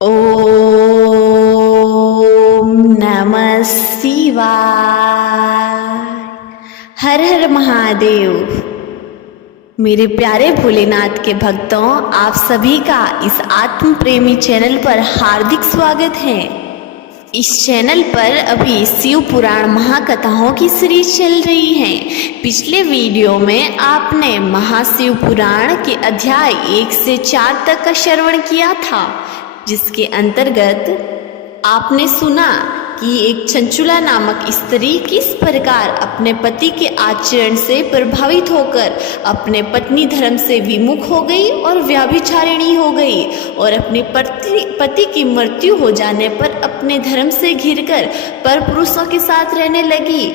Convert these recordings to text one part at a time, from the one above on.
ओम नमः शिवाय। हर हर महादेव। मेरे प्यारे भोलेनाथ के भक्तों, आप सभी का इस आत्म प्रेमी चैनल पर हार्दिक स्वागत है। इस चैनल पर अभी शिव पुराण महाकथाओं की सीरीज चल रही है। पिछले वीडियो में आपने महाशिव पुराण के अध्याय 1 से 4 तक का श्रवण किया था, जिसके अंतर्गत आपने सुना कि एक चंचुला नामक स्त्री किस प्रकार अपने पति के आचरण से प्रभावित होकर अपने पत्नी धर्म से विमुख हो गई और व्यभिचारिणी हो गई और अपने पति की मृत्यु हो जाने पर अपने धर्म से घिरकर परपुरुषों के साथ रहने लगी।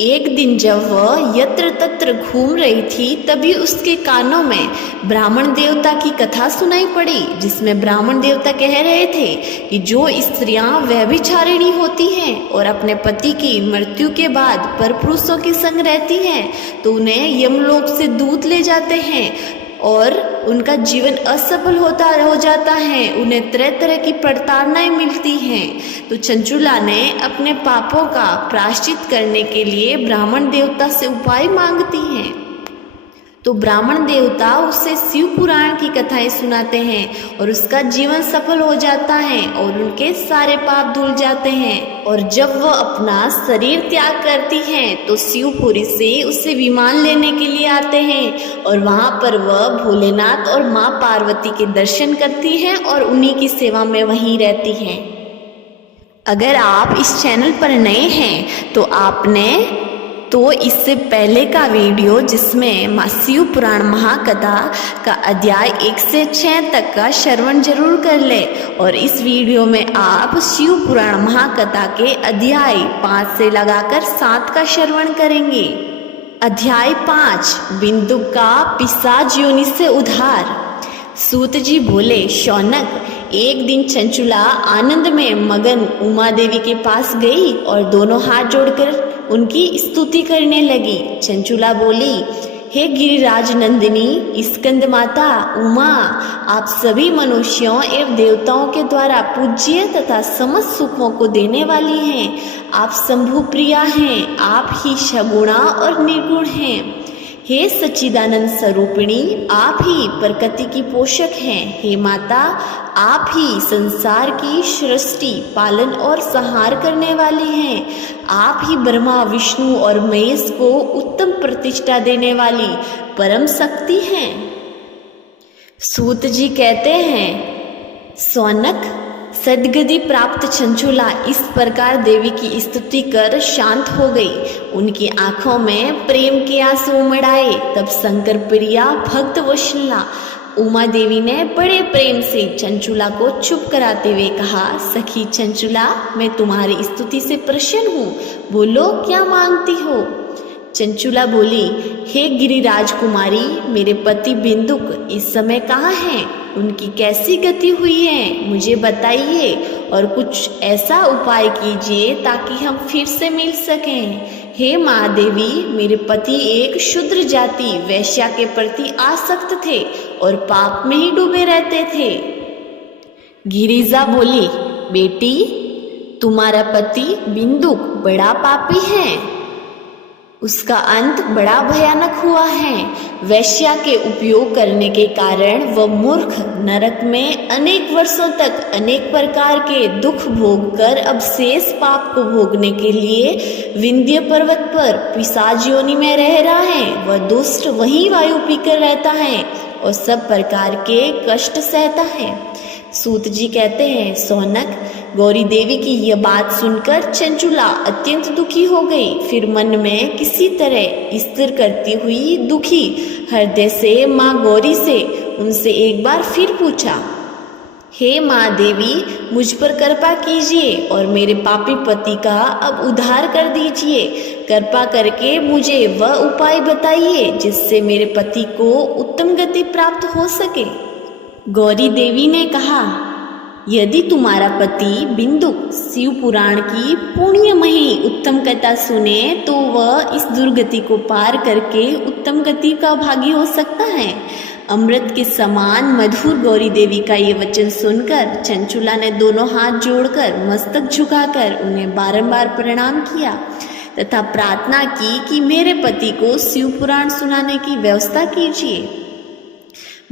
एक दिन जब वह यत्र तत्र घूम रही थी, तभी उसके कानों में ब्राह्मण देवता की कथा सुनाई पड़ी, जिसमें ब्राह्मण देवता कह रहे थे कि जो स्त्रियां व्यभिचारिणी होती हैं और अपने पति की मृत्यु के बाद परपुरुषों के संग रहती हैं, तो उन्हें यमलोक से दूत ले जाते हैं और उनका जीवन असफल हो जाता है। उन्हें तरह तरह की प्रताड़नाएं मिलती हैं। तो चंचुला ने अपने पापों का प्रायश्चित करने के लिए ब्राह्मण देवता से उपाय मांगती हैं। तो ब्राह्मण देवता उससे शिव पुराण की कथाएं सुनाते हैं और उसका जीवन सफल हो जाता है और उनके सारे पाप धुल जाते हैं। और जब वह अपना शरीर त्याग करती हैं, तो शिवपुरी से उसे विमान लेने के लिए आते हैं और वहां पर वह भोलेनाथ और माँ पार्वती के दर्शन करती हैं और उन्हीं की सेवा में वहीं रहती हैं। अगर आप इस चैनल पर नए हैं तो इससे पहले का वीडियो, जिसमें शिव पुराण महाकथा का अध्याय 1 से 6 तक का श्रवण जरूर कर ले। और इस वीडियो में आप शिव पुराण महाकथा के अध्याय 5 से लगाकर 7 का श्रवण करेंगे। अध्याय 5, बिंदु का पिशाच योनि से उद्धार। सूत जी बोले, शौनक, एक दिन चंचुला आनंद में मगन उमा देवी के पास गई और दोनों हाथ जोड़कर उनकी स्तुति करने लगी। चंचुला बोली, हे गिरिराज नंदिनी स्कंद माता उमा, आप सभी मनुष्यों एवं देवताओं के द्वारा पूज्य तथा समस्त सुखों को देने वाली हैं। आप शंभु प्रिया हैं, आप ही सगुणा और निर्गुण हैं। हे सच्चिदानंद स्वरूपिणी, आप ही प्रकृति की पोषक हैं। हे माता, आप ही संसार की सृष्टि, पालन और संहार करने वाली हैं। आप ही ब्रह्मा, विष्णु और महेश को उत्तम प्रतिष्ठा देने वाली परम शक्ति हैं। सूत जी कहते हैं, शौनक, सद्गति प्राप्त चंचुला इस प्रकार देवी की स्तुति कर शांत हो गई। उनकी आंखों में प्रेम के आंसू उमड़ आए। तब शंकर प्रिया भक्त वत्सला उमा देवी ने बड़े प्रेम से चंचुला को चुप कराते हुए कहा, सखी चंचुला, मैं तुम्हारी स्तुति से प्रसन्न हूँ, बोलो क्या मांगती हो। चंचुला बोली, हे गिरिराज कुमारी, मेरे पति बिंदुक इस समय कहाँ हैं? उनकी कैसी गति हुई है, मुझे बताइए और कुछ ऐसा उपाय कीजिए ताकि हम फिर से मिल सकें। हे माँ देवी, मेरे पति एक शूद्र जाति वैश्या के प्रति आसक्त थे और पाप में ही डूबे रहते थे। गिरिजा बोली, बेटी, तुम्हारा पति बिंदुक बड़ा पापी है, उसका अंत बड़ा भयानक हुआ है। वैश्या के उपयोग करने के कारण वह मूर्ख नरक में अनेक वर्षों तक अनेक प्रकार के दुख भोग कर अब शेष पाप को भोगने के लिए विंध्य पर्वत पर पिशाच योनि में रह रहा है। वह दुष्ट वहीं वायु पीकर रहता है और सब प्रकार के कष्ट सहता है। सूत जी कहते हैं, शौनक, गौरी देवी की यह बात सुनकर चंचुला अत्यंत दुखी हो गई। फिर मन में किसी तरह स्थिर करती हुई दुखी हृदय से माँ गौरी से उनसे एक बार फिर पूछा, हे माँ देवी, मुझ पर कृपा कीजिए और मेरे पापी पति का अब उद्धार कर दीजिए। कृपा करके मुझे वह उपाय बताइए जिससे मेरे पति को उत्तम गति प्राप्त हो सके। गौरी देवी ने कहा, यदि तुम्हारा पति बिंदुक शिव पुराण की पुण्यमयी उत्तम कथा सुने तो वह इस दुर्गति को पार करके उत्तम गति का भागी हो सकता है। अमृत के समान मधुर गौरी देवी का ये वचन सुनकर चंचुला ने दोनों हाथ जोड़कर मस्तक झुकाकर उन्हें बारंबार प्रणाम किया तथा प्रार्थना की कि मेरे पति को शिव पुराण सुनाने की व्यवस्था कीजिए।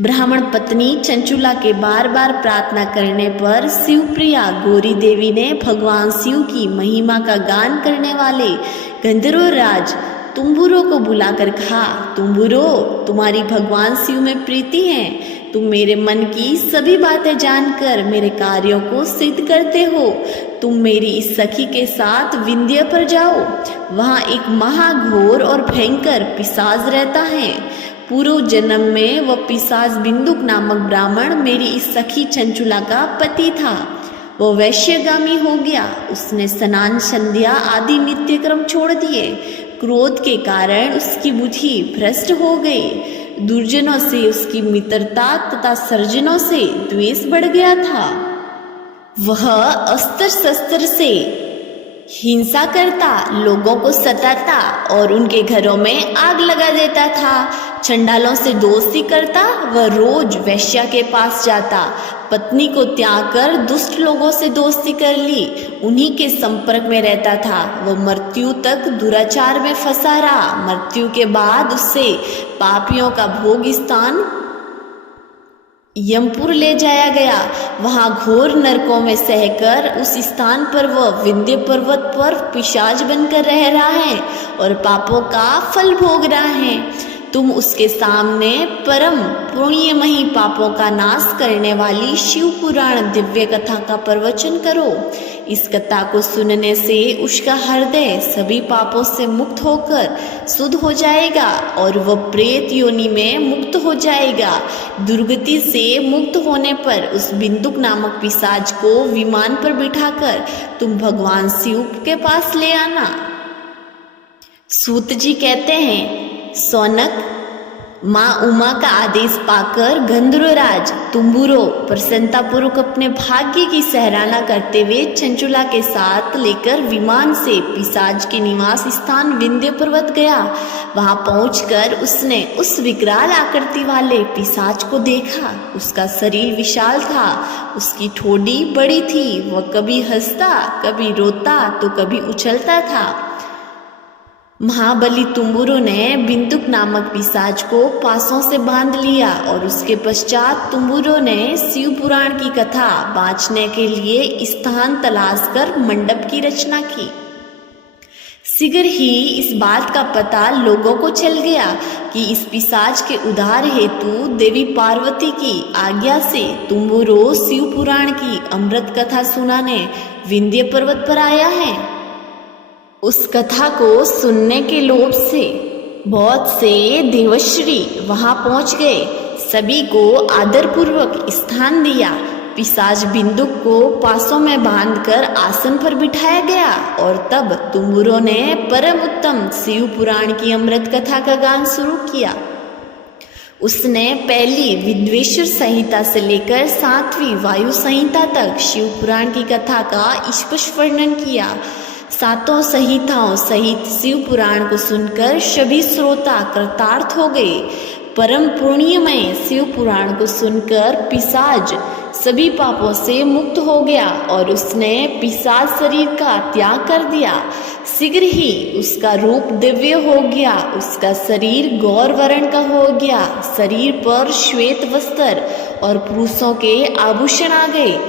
ब्राह्मण पत्नी चंचुला के बार बार प्रार्थना करने पर शिवप्रिया गौरी देवी ने भगवान शिव की महिमा का गान करने वाले गंधर्व राज तुम्बुरो को बुलाकर कहा, तुम्बुरो, तुम्हारी भगवान शिव में प्रीति है। तुम मेरे मन की सभी बातें जानकर मेरे कार्यों को सिद्ध करते हो। तुम मेरी इस सखी के साथ विंध्य पर जाओ। वहाँ एक महाघोर और भयंकर पिशाच रहता है। पूर्व जन्म में वह पिशाच बिंदुक नामक ब्राह्मण मेरी इस सखी चंचुला का पति था। वो वैश्यगामी हो गया। उसने स्नान संध्या आदि नित्य क्रम छोड़ दिए। क्रोध के कारण उसकी बुद्धि भ्रष्ट हो गई। दुर्जनों से उसकी मित्रता तथा सर्जनों से द्वेष बढ़ गया था। वह अस्त्र शस्त्र से हिंसा करता, लोगों को सताता और उनके घरों में आग लगा देता था। चंडालों से दोस्ती करता, वह रोज वैश्या के पास जाता। पत्नी को त्याग कर दुष्ट लोगों से दोस्ती कर ली, उन्हीं के संपर्क में रहता था। वह मृत्यु तक दुराचार में फंसा रहा। मृत्यु के बाद उससे पापियों का भोग स्थान यमपुर ले जाया गया। वहां घोर नरकों में सहकर उस स्थान पर वह विंध्य पर्वत पर पिशाच बनकर रह रहा है और पापों का फल भोग रहा है। तुम उसके सामने परम पुण्यमयी पापों का नाश करने वाली शिव पुराण दिव्य कथा का प्रवचन करो। इस कथा को सुनने से उसका हृदय सभी पापों से मुक्त होकर शुद्ध हो जाएगा और वह प्रेत योनि में मुक्त हो जाएगा। दुर्गति से मुक्त होने पर उस बिंदुक नामक पिशाच को विमान पर बिठाकर तुम भगवान शिव के पास ले आना। सूत जी कहते हैं, सौनक, माँ उमा का आदेश पाकर गंधर्वराज तुम्बुरो प्रसन्नतापूर्वक अपने भाग्य की सराहना करते हुए चंचुला के साथ लेकर विमान से पिशाच के निवास स्थान विंध्य पर्वत गया। वहां पहुंचकर उसने उस विकराल आकृति वाले पिशाच को देखा। उसका शरीर विशाल था, उसकी ठोड़ी बड़ी थी। वह कभी हंसता, कभी रोता तो कभी उछलता था। महाबली तुम्बुरो ने बिंदुक नामक पिशाच को पासों से बांध लिया और उसके पश्चात तुम्बुरो ने शिव पुराण की कथा बाँचने के लिए स्थान तलाश कर मंडप की रचना की। शीघ्र ही इस बात का पता लोगों को चल गया कि इस पिशाच के उद्धार हेतु देवी पार्वती की आज्ञा से तुम्बुरो शिव पुराण की अमृत कथा सुनाने विंध्य पर्वत पर आया है। उस कथा को सुनने के लोभ से बहुत से देवश्री वहां पहुंच गए। सभी को आदरपूर्वक स्थान दिया। पिशाच बिंदुक को पासों में बांधकर आसन पर बिठाया गया और तब तुम्बुरो ने परम उत्तम शिव पुराण की अमृत कथा का गान शुरू किया। उसने पहली विद्वेश्वर संहिता से लेकर 7वीं वायु संहिता तक शिव पुराण की कथा का स्पष्ट वर्णन किया। 7 संहिताओं सहित शिव पुराण को सुनकर सभी श्रोता कृतार्थ हो गए। परम पुण्यमय शिव पुराण को सुनकर पिशाच सभी पापों से मुक्त हो गया और उसने पिशाच शरीर का त्याग कर दिया। शीघ्र ही उसका रूप दिव्य हो गया। उसका शरीर गौर वर्ण का हो गया। शरीर पर श्वेत वस्त्र और पुरुषों के आभूषण आ गए।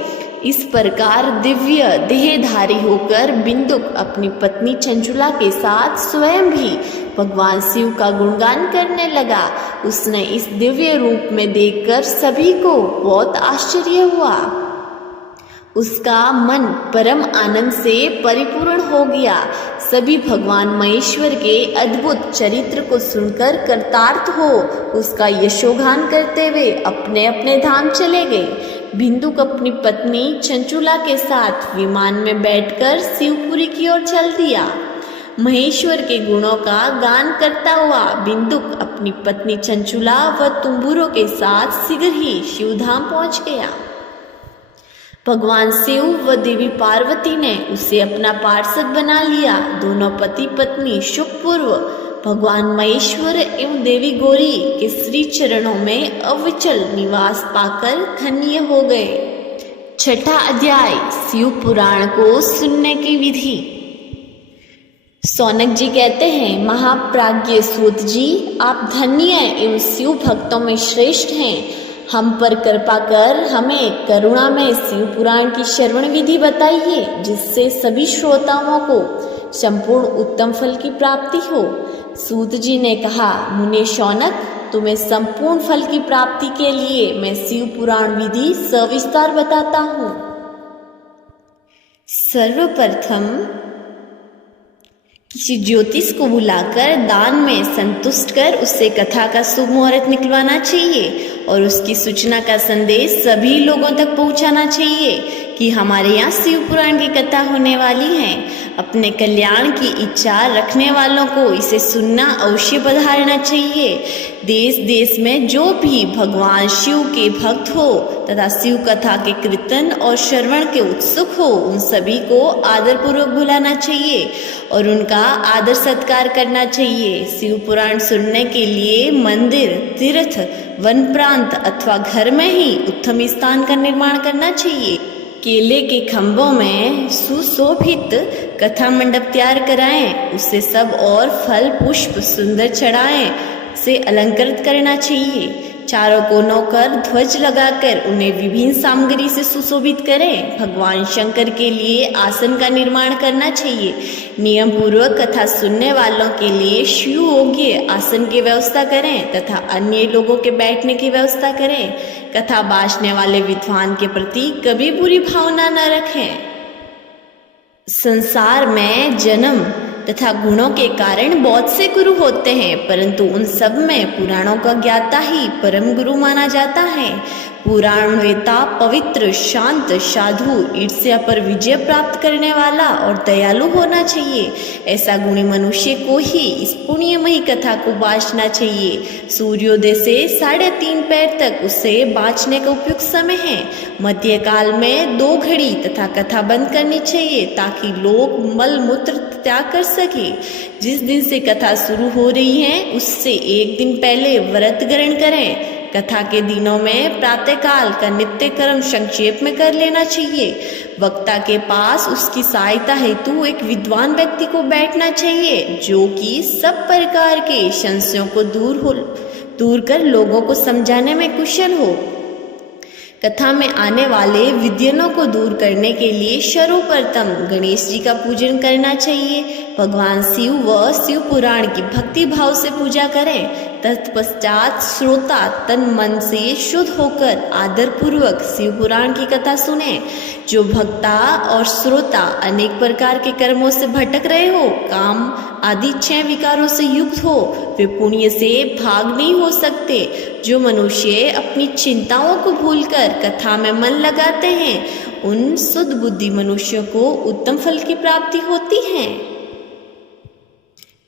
इस प्रकार दिव्य देहधारी होकर बिंदुक अपनी पत्नी चंचुला के साथ स्वयं भी भगवान शिव का गुणगान करने लगा। उसने इस दिव्य रूप में देखकर सभी को बहुत आश्चर्य हुआ। उसका मन परम आनंद से परिपूर्ण हो गया। सभी भगवान महेश्वर के अद्भुत चरित्र को सुनकर कृतार्थ हो उसका यशोगान करते हुए अपने अपने धाम चले गए। बिंदुक अपनी पत्नी चंचुला के साथ विमान में बैठकर शिवपुरी की ओर चल दिया। महेश्वर के गुणों का गान करता हुआ बिंदुक अपनी पत्नी चंचुला व तुम्बुरो के साथ शीघ्र ही शिवधाम पहुंच गया। भगवान शिव व देवी पार्वती ने उसे अपना पार्षद बना लिया। दोनों पति पत्नी सुखपूर्व भगवान महेश्वर एवं देवी गौरी के श्री चरणों में अविचल निवास पाकर धन्य हो गए। छठा अध्याय, शिव पुराण को सुनने की विधि। शौनक जी कहते हैं, महाप्राज्ञ सूत जी, आप धन्य एवं शिव भक्तों में श्रेष्ठ हैं। हम पर कृपा कर हमें करुणा में शिव पुराण की श्रवण विधि बताइए, जिससे सभी श्रोताओं को संपूर्ण उत्तम फल की प्राप्ति हो। सूत जी ने कहा, मुने शौनक, तुम्हें संपूर्ण फल की प्राप्ति के लिए मैं शिव पुराण विधि सविस्तार बताता हूँ। सर्वप्रथम किसी ज्योतिष को बुलाकर दान में संतुष्ट कर उससे कथा का शुभ मुहूर्त निकलवाना चाहिए और उसकी सूचना का संदेश सभी लोगों तक पहुंचाना चाहिए कि हमारे यहाँ शिव पुराण की कथा होने वाली है। अपने कल्याण की इच्छा रखने वालों को इसे सुनना अवश्य पधारना चाहिए। देश देश में जो भी भगवान शिव के भक्त हो तथा शिव कथा के कीर्तन और श्रवण के उत्सुक हो, उन सभी को आदरपूर्वक बुलाना चाहिए और उनका आदर सत्कार करना चाहिए। शिव पुराण सुनने के लिए मंदिर, तीर्थ, वन प्रांत अथवा घर में ही उत्तम स्थान का निर्माण करना चाहिए। केले के खंभों में सुशोभित कथा मंडप तैयार कराएं, उससे सब और फल पुष्प सुंदर चढ़ाएं, से अलंकृत करना चाहिए। चारों कोनों पर ध्वज लगाकर उन्हें विभिन्न सामग्री से सुशोभित करें। भगवान शंकर के लिए आसन का निर्माण करना चाहिए। नियम पूर्वक कथा सुनने वालों के लिए सुयोग्य आसन की व्यवस्था करें तथा अन्य लोगों के बैठने की व्यवस्था करें। कथा बाँचने वाले विद्वान के प्रति कभी बुरी भावना न रखें। संसार में जन्म तथा गुणों के कारण बहुत से गुरु होते हैं, परंतु उन सब में पुराणों का ज्ञाता ही परम गुरु माना जाता है। पुराण वेता पवित्र, शांत, साधु, ईर्ष्या पर विजय प्राप्त करने वाला और दयालु होना चाहिए। ऐसा गुणी मनुष्य को ही इस पुण्यमयी कथा को बाँचना चाहिए। सूर्योदय से 3.5 पैर तक उसे बाँचने का उपयुक्त समय है। मध्यकाल में 2 घड़ी तथा कथा बंद करनी चाहिए ताकि लोग मल मूत्र त्याग कर सके। जिस दिन से कथा शुरू हो रही है उससे 1 दिन पहले व्रत ग्रहण करें। कथा के दिनों में प्रातःकाल का नित्य कर्म संक्षेप में कर लेना चाहिए। वक्ता के पास उसकी सहायता हेतु एक विद्वान व्यक्ति को बैठना चाहिए, जो कि सब प्रकार के संशयों को दूर कर लोगों को समझाने में कुशल हो। कथा में आने वाले विघ्नों को दूर करने के लिए सर्वप्रथम गणेश जी का पूजन करना चाहिए। भगवान शिव व शिव पुराण की भक्ति भाव से पूजा करें। तत्पश्चात श्रोता तन मन से शुद्ध होकर आदर पूर्वक शिव पुराण की कथा सुने। जो भक्ता और श्रोता अनेक प्रकार के कर्मों से भटक रहे हो, काम आदि 6 विकारों से युक्त हो, वे पुण्य से भाग नहीं हो सकते। जो मनुष्य अपनी चिंताओं को भूलकर कथा में मन लगाते हैं, उन शुद्ध बुद्धि मनुष्यों को उत्तम फल की प्राप्ति होती है।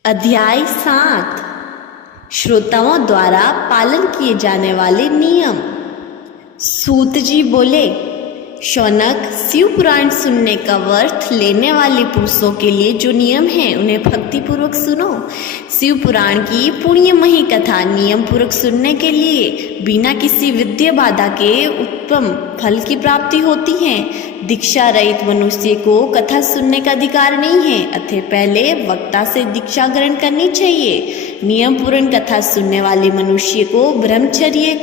अध्याय 7, श्रोताओं द्वारा पालन किए जाने वाले नियम। सूत जी बोले, शौनक, शिव पुराण सुनने का वर्थ लेने वाले पुरुषों के लिए जो नियम हैं उन्हें भक्ति पूर्वक सुनो। शिव पुराण की पुण्यमयी कथा नियम पूर्वक सुनने के लिए बिना किसी विद्या बाधा के उत्तम फल की प्राप्ति होती है। दीक्षा रहित मनुष्य को कथा सुनने का अधिकार नहीं है, अतः पहले वक्ता से दीक्षा ग्रहण करनी चाहिए। नियम पूर्ण कथा सुनने वाले मनुष्य को ब्रह्मचर्य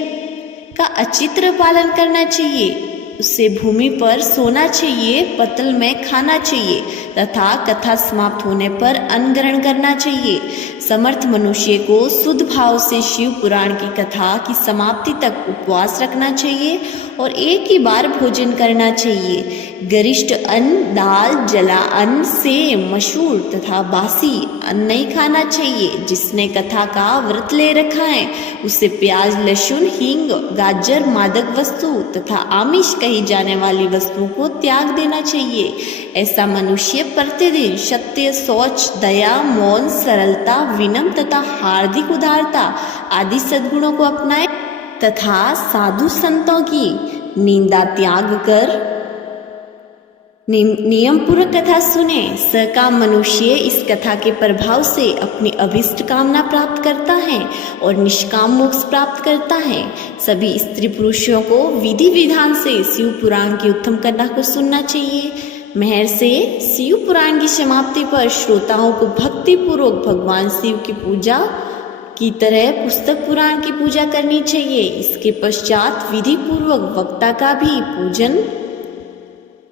का अचित्र पालन करना चाहिए। उससे भूमि पर सोना चाहिए, पतल में खाना चाहिए तथा कथा समाप्त होने पर अन्न ग्रहण करना चाहिए। समर्थ मनुष्य को शुद्ध भाव से शिव पुराण की कथा की समाप्ति तक उपवास रखना चाहिए और एक ही बार भोजन करना चाहिए। गरिष्ठ अन्न, दाल, जला अन्न, सेम, मसूर तथा बासी अन्न नहीं खाना चाहिए। जिसने कथा का व्रत ले रखा है उसे प्याज, लहसुन, हींग, गाजर, मादक वस्तु तथा आमिष कही जाने वाली वस्तुओं को त्याग देना चाहिए। ऐसा मनुष्य प्रतिदिन सत्य, शौच, दया, मौन, सरलता, विनम्र तथा हार्दिक उदारता आदि सद्गुणों को अपनाए तथा साधु संतों की निंदा त्याग कर नियम पूर्वक कथा सुने। सकाम मनुष्य इस कथा के प्रभाव से अपनी अभीष्ट कामना प्राप्त करता है और निष्काम मोक्ष प्राप्त करता है। सभी स्त्री पुरुषों को विधि विधान से शिव पुराण की उत्तम कथा को सुनना चाहिए। महर से शिव पुराण की समाप्ति पर श्रोताओं को भक्ति पूर्वक भगवान शिव की पूजा की तरह पुस्तक पुराण की पूजा करनी चाहिए। इसके पश्चात विधि पूर्वक वक्ता का भी पूजन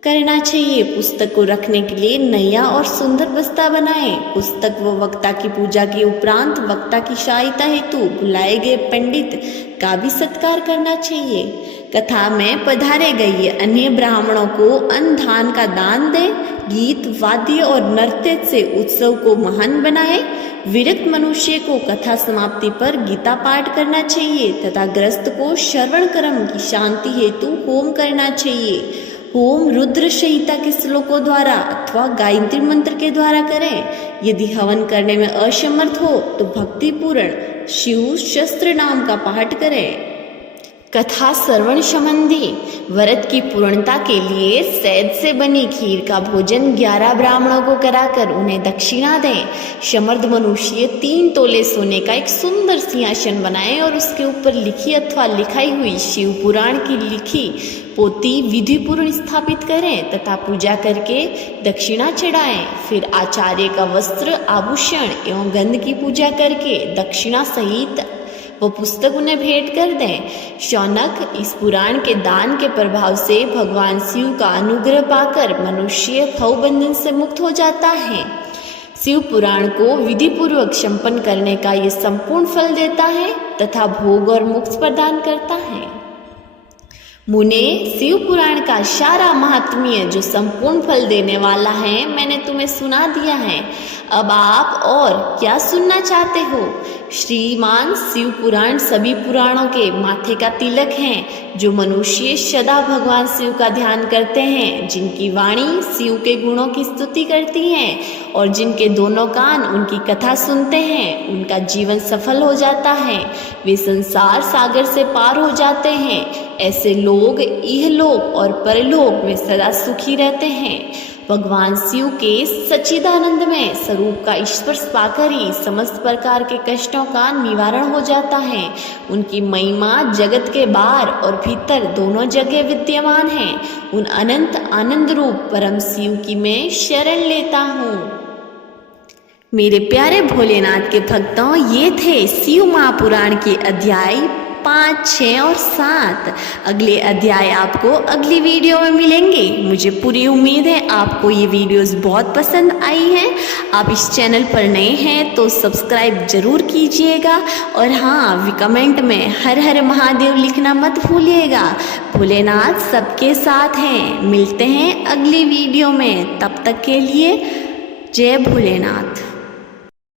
करना चाहिए। पुस्तक को रखने के लिए नया और सुंदर बस्ता बनाएं। पुस्तक व वक्ता की पूजा के उपरांत वक्ता की सहायता हेतु बुलाए गए पंडित का भी सत्कार करना चाहिए। कथा में पधारे गए अन्य ब्राह्मणों को अन्न धान का दान दें। गीत वाद्य और नृत्य से उत्सव को महान बनाए। विरक्त मनुष्य को कथा समाप्ति पर गीता पाठ करना चाहिए तथा ग्रस्त को श्रवण कर्म की शांति हेतु होम करना चाहिए। होम रुद्र संहिता के श्लोकों द्वारा अथवा गायत्री मंत्र के द्वारा करें। यदि हवन करने में असमर्थ हो तो भक्तिपूर्ण शिव शस्त्र नाम का पाठ करें। कथा श्रवण संबंधी व्रत की पूर्णता के लिए शहद से बनी खीर का भोजन 11 ब्राह्मणों को कराकर उन्हें दक्षिणा दें। समर्थ मनुष्य 3 तोले सोने का एक सुंदर सिंहासन बनाए और उसके ऊपर लिखी अथवा लिखाई हुई शिव पुराण की लिखी पोथी विधि पूर्ण स्थापित करें तथा पूजा करके दक्षिणा चढ़ाएं। फिर आचार्य का वस्त्र आभूषण एवं गंध की पूजा करके दक्षिणा सहित वो पुस्तक उन्हें भेंट कर दें। शौनक इस पुराण के दान के प्रभाव से भगवान शिव का अनुग्रह पाकर मनुष्य भवबंधन से मुक्त हो जाता है। शिव पुराण को विधि पूर्वक संपन्न करने का ये संपूर्ण फल देता है तथा भोग और मोक्ष प्रदान करता है। मुने शिव पुराण का सारा महात्म्य जो संपूर्ण फल देने वाला है मैंने तुम्हें सुना दिया है। अब आप और क्या सुनना चाहते हो? श्रीमान शिव पुराण सभी पुराणों के माथे का तिलक हैं। जो मनुष्य सदा भगवान शिव का ध्यान करते हैं, जिनकी वाणी शिव के गुणों की स्तुति करती है और जिनके दोनों कान उनकी कथा सुनते हैं, उनका जीवन सफल हो जाता है। वे संसार सागर से पार हो जाते हैं। ऐसे लोग इहलोक और परलोक में सदा सुखी रहते हैं। भगवान शिव के सच्चिदानंद में स्वरूप का स्पर्श पाकर ही समस्त प्रकार के कष्टों का निवारण हो जाता है। उनकी महिमा जगत के बाहर और भीतर दोनों जगह विद्यमान है। उन अनंत आनंद रूप परम शिव की मैं शरण लेता हूँ। मेरे प्यारे भोलेनाथ के भक्तों, ये थे शिव महापुराण के अध्याय 5, 6 और 7। अगले अध्याय आपको अगली वीडियो में मिलेंगे। मुझे पूरी उम्मीद है आपको ये वीडियोस बहुत पसंद आई हैं। आप इस चैनल पर नए हैं तो सब्सक्राइब जरूर कीजिएगा और हाँ, कमेंट में हर हर महादेव लिखना मत भूलिएगा। भोलेनाथ सबके साथ हैं। मिलते हैं अगली वीडियो में, तब तक के लिए जय भोलेनाथ।